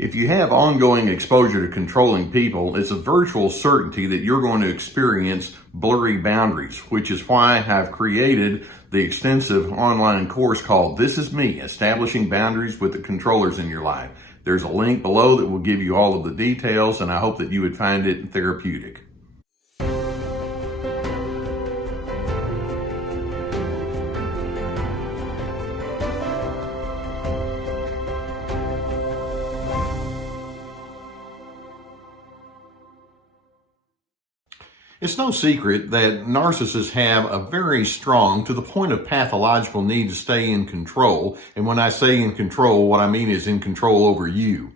If you have ongoing exposure to controlling people, it's a virtual certainty that you're going to experience blurry boundaries, which is why I've created the extensive online course called This Is Me, Establishing Boundaries with the Controllers in Your Life. There's a link below that will give you all of the details, and I hope that you would find it therapeutic. It's no secret that narcissists have a very strong, to the point of pathological, need to stay in control. And when I say in control, what I mean is in control over you.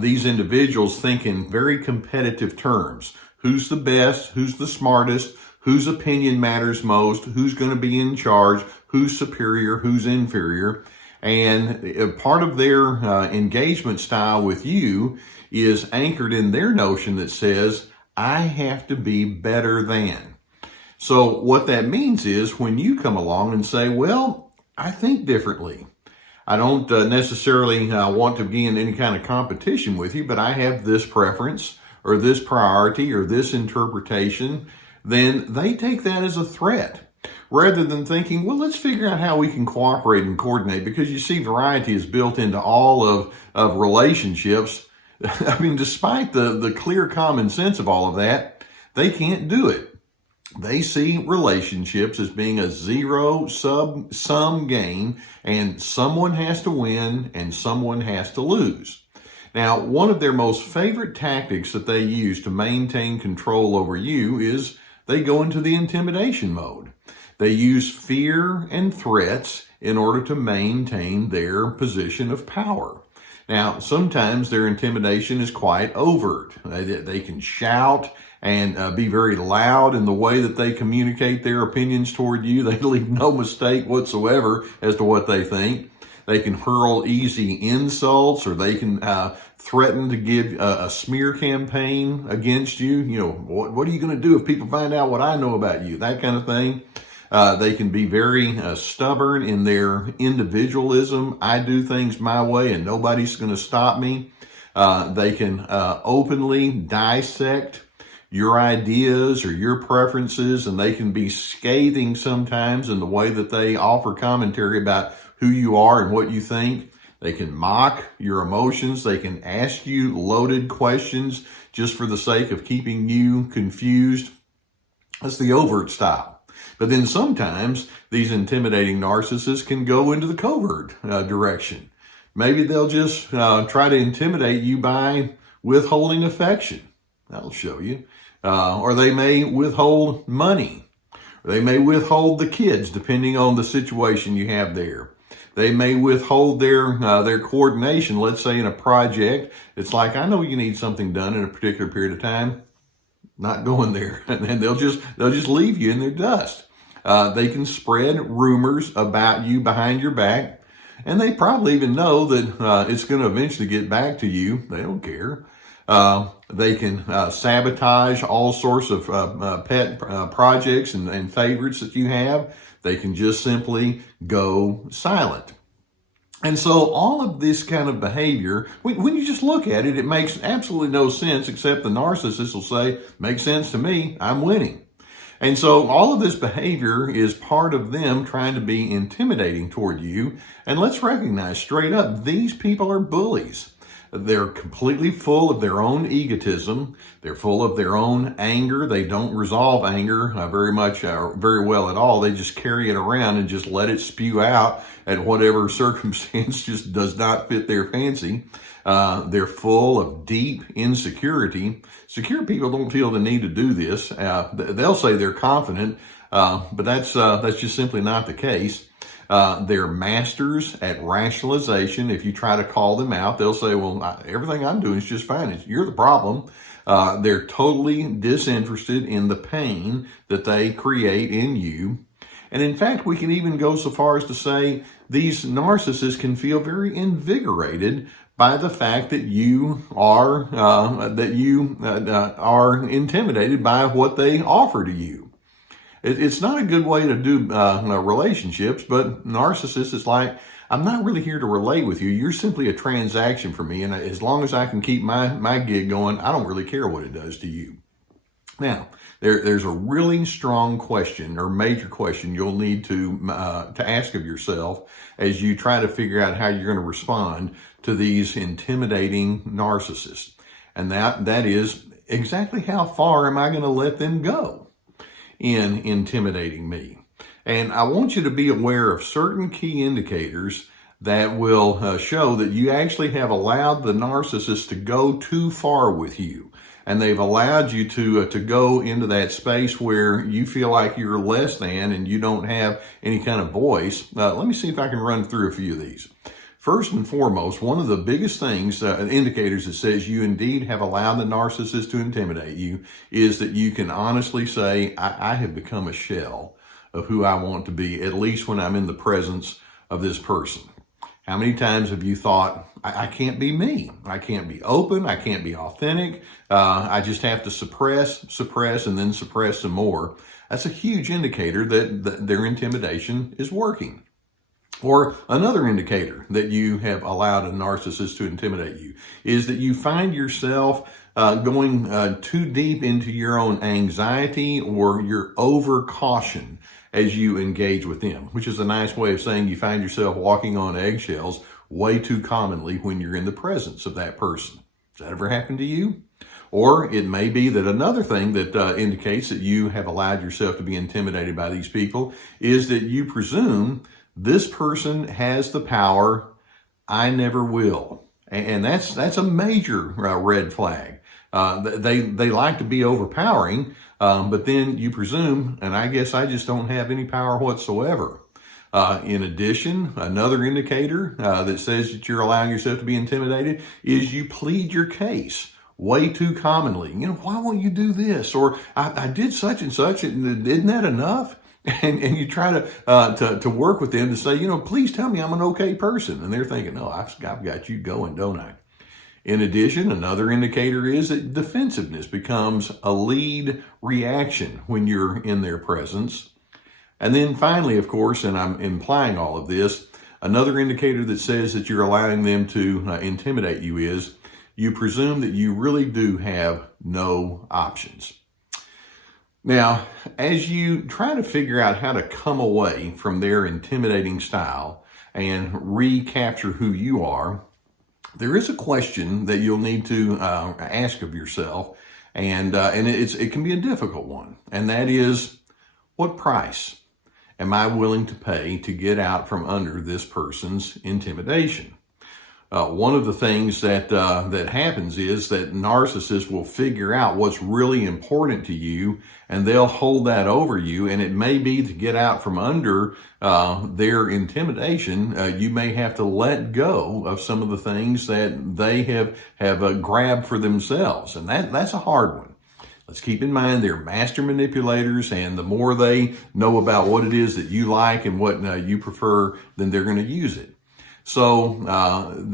These individuals think in very competitive terms. Who's the best? Who's the smartest? Whose opinion matters most? Who's going to be in charge? Who's superior? Who's inferior? And part of their engagement style with you is anchored in their notion that says, I have to be better than. So what that means is when you come along and say, well, I think differently. I don't necessarily want to be in any kind of competition with you, but I have this preference or this priority or this interpretation, then they take that as a threat rather than thinking, well, let's figure out how we can cooperate and coordinate, because you see variety is built into all of relationships. I mean, despite the clear common sense of all of that, they can't do it. They see relationships as being a zero-sum game, and someone has to win and someone has to lose. Now, one of their most favorite tactics that they use to maintain control over you is they go into the intimidation mode. They use fear and threats in order to maintain their position of power. Now, sometimes their intimidation is quite overt. They can shout and be very loud in the way that they communicate their opinions toward you. They leave no mistake whatsoever as to what they think. They can hurl easy insults, or they can threaten to give a smear campaign against you. You know, what are you going to do if people find out what I know about you? That kind of thing. They can be very stubborn in their individualism. I do things my way and nobody's going to stop me. They can openly dissect your ideas or your preferences, and they can be scathing sometimes in the way that they offer commentary about who you are and what you think. They can mock your emotions. They can ask you loaded questions just for the sake of keeping you confused. That's the overt style. But then sometimes these intimidating narcissists can go into the covert direction. Maybe they'll just try to intimidate you by withholding affection. That'll show you. Or they may withhold money. They may withhold the kids, depending on the situation you have there. They may withhold their coordination. Let's say in a project, it's like, I know you need something done in a particular period of time. Not going there. And they'll just leave you in their dust. They can spread rumors about you behind your back, and they probably even know that it's going to eventually get back to you. They don't care. They can sabotage all sorts of pet projects and favorites that you have. They can just simply go silent. And so all of this kind of behavior, when you just look at it, it makes absolutely no sense, except the narcissist will say, makes sense to me, I'm winning. And so all of this behavior is part of them trying to be intimidating toward you. And let's recognize straight up, these people are bullies. They're completely full of their own egotism. They're full of their own anger. They don't resolve anger very well at all. They just carry it around and just let it spew out at whatever circumstance just does not fit their fancy. They're full of deep insecurity. Secure people don't feel the need to do this. They'll say they're confident, but that's just simply not the case. They're masters at rationalization. If you try to call them out, they'll say, well, everything I'm doing is just fine. You're the problem. They're totally disinterested in the pain that they create in you. And in fact, we can even go so far as to say these narcissists can feel very invigorated by the fact that you are intimidated by what they offer to you. It's not a good way to do relationships, but narcissists, it's like, I'm not really here to relate with you. You're simply a transaction for me. And as long as I can keep my gig going, I don't really care what it does to you. Now, there's a really strong question or major question you'll need to ask of yourself as you try to figure out how you're going to respond to these intimidating narcissists. And that is, exactly how far am I going to let them go in intimidating me? And I want you to be aware of certain key indicators that will show that you actually have allowed the narcissist to go too far with you. And they've allowed you to go into that space where you feel like you're less than and you don't have any kind of voice. Let me see if I can run through a few of these. First and foremost, one of the biggest things, indicators that says you indeed have allowed the narcissist to intimidate you, is that you can honestly say, I have become a shell of who I want to be, at least when I'm in the presence of this person. How many times have you thought, I can't be me. I can't be open. I can't be authentic. I just have to suppress, and then suppress some more. That's a huge indicator that their intimidation is working. Or another indicator that you have allowed a narcissist to intimidate you is that you find yourself going too deep into your own anxiety or your over caution as you engage with them, which is a nice way of saying you find yourself walking on eggshells way too commonly when you're in the presence of that person. Does that ever happen to you? Or it may be that another thing that indicates that you have allowed yourself to be intimidated by these people is that you presume this person has the power, I never will. And that's a major red flag. They like to be overpowering, but then you presume, and I guess I just don't have any power whatsoever. In addition, another indicator that says that you're allowing yourself to be intimidated is you plead your case way too commonly. Why won't you do this? Or I did such and such, and isn't that enough? And you try to work with them to say, please tell me I'm an okay person. And they're thinking, no, I've got you going, don't I? In addition, another indicator is that defensiveness becomes a lead reaction when you're in their presence. And then finally, of course, and I'm implying all of this, another indicator that says that you're allowing them to intimidate you is you presume that you really do have no options. Now, as you try to figure out how to come away from their intimidating style and recapture who you are, there is a question that you'll need to ask of yourself, and it can be a difficult one, and that is, what price am I willing to pay to get out from under this person's intimidation? One of the things that happens is that narcissists will figure out what's really important to you, and they'll hold that over you. And it may be to get out from under their intimidation, you may have to let go of some of the things that they have grabbed for themselves, and that's a hard one. Let's keep in mind they're master manipulators, and the more they know about what it is that you like and what you prefer, then they're going to use it. So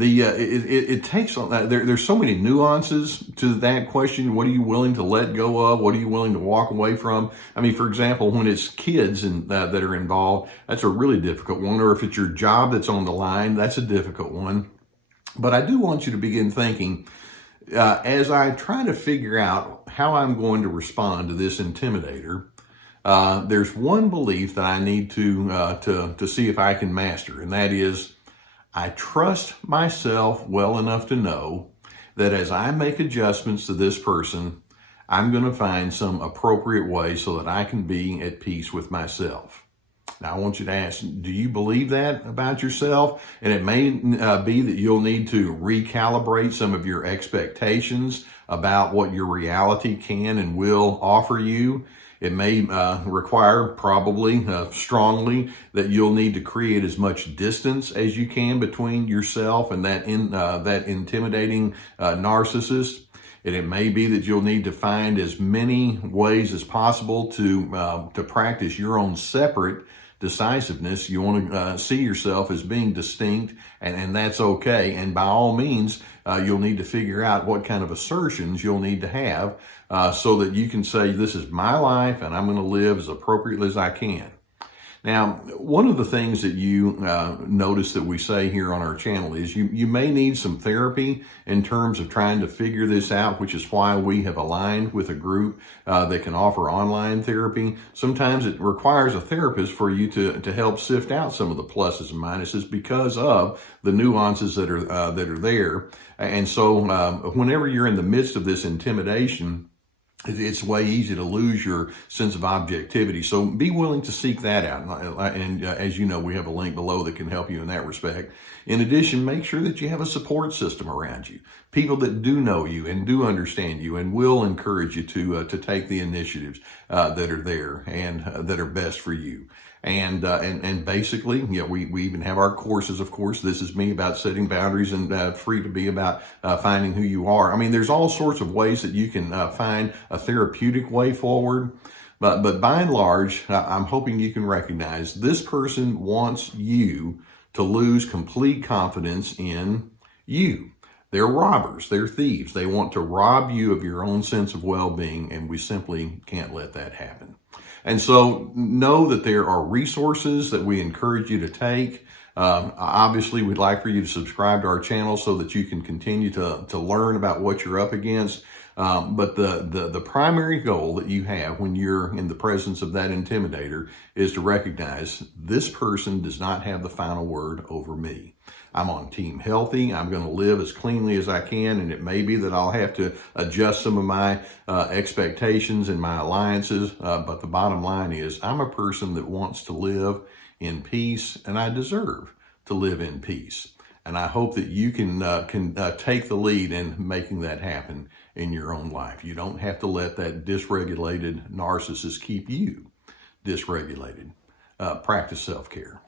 it takes on that. There's so many nuances to that question. What are you willing to let go of? What are you willing to walk away from? I mean, for example, when it's kids that are involved, that's a really difficult one. Or if it's your job that's on the line, that's a difficult one. But I do want you to begin thinking, as I try to figure out how I'm going to respond to this intimidator, there's one belief that I need to see if I can master, and that is, I trust myself well enough to know that as I make adjustments to this person, I'm going to find some appropriate way so that I can be at peace with myself. Now, I want you to ask, do you believe that about yourself? And it may be that you'll need to recalibrate some of your expectations about what your reality can and will offer you. It may require probably strongly that you'll need to create as much distance as you can between yourself and that intimidating narcissist. And it may be that you'll need to find as many ways as possible to practice your own separate decisiveness. You want to see yourself as being distinct, and that's okay. And by all means, you'll need to figure out what kind of assertions you'll need to have so that you can say, this is my life and I'm going to live as appropriately as I can. Now, one of the things that you notice that we say here on our channel is you may need some therapy in terms of trying to figure this out, which is why we have aligned with a group that can offer online therapy. Sometimes it requires a therapist for you to help sift out some of the pluses and minuses because of the nuances that are there. And so whenever you're in the midst of this intimidation, it's way easy to lose your sense of objectivity. So be willing to seek that out. And as you know, we have a link below that can help you in that respect. In addition, make sure that you have a support system around you. People that do know you and do understand you and will encourage you to take the initiatives that are there and that are best for you. And basically, we even have our courses, of course. This is me about setting boundaries and free to be about finding who you are. I mean, there's all sorts of ways that you can find a therapeutic way forward. But by and large, I'm hoping you can recognize this person wants you to lose complete confidence in you. They're robbers. They're thieves. They want to rob you of your own sense of well-being, and we simply can't let that happen. And so know that there are resources that we encourage you to take. Obviously, we'd like for you to subscribe to our channel so that you can continue to learn about what you're up against. But the primary goal that you have when you're in the presence of that intimidator is to recognize this person does not have the final word over me. I'm on Team Healthy. I'm going to live as cleanly as I can, and it may be that I'll have to adjust some of my expectations and my alliances, but the bottom line is I'm a person that wants to live in peace, and I deserve to live in peace. And I hope that you can take the lead in making that happen in your own life. You don't have to let that dysregulated narcissist keep you dysregulated. Practice self-care.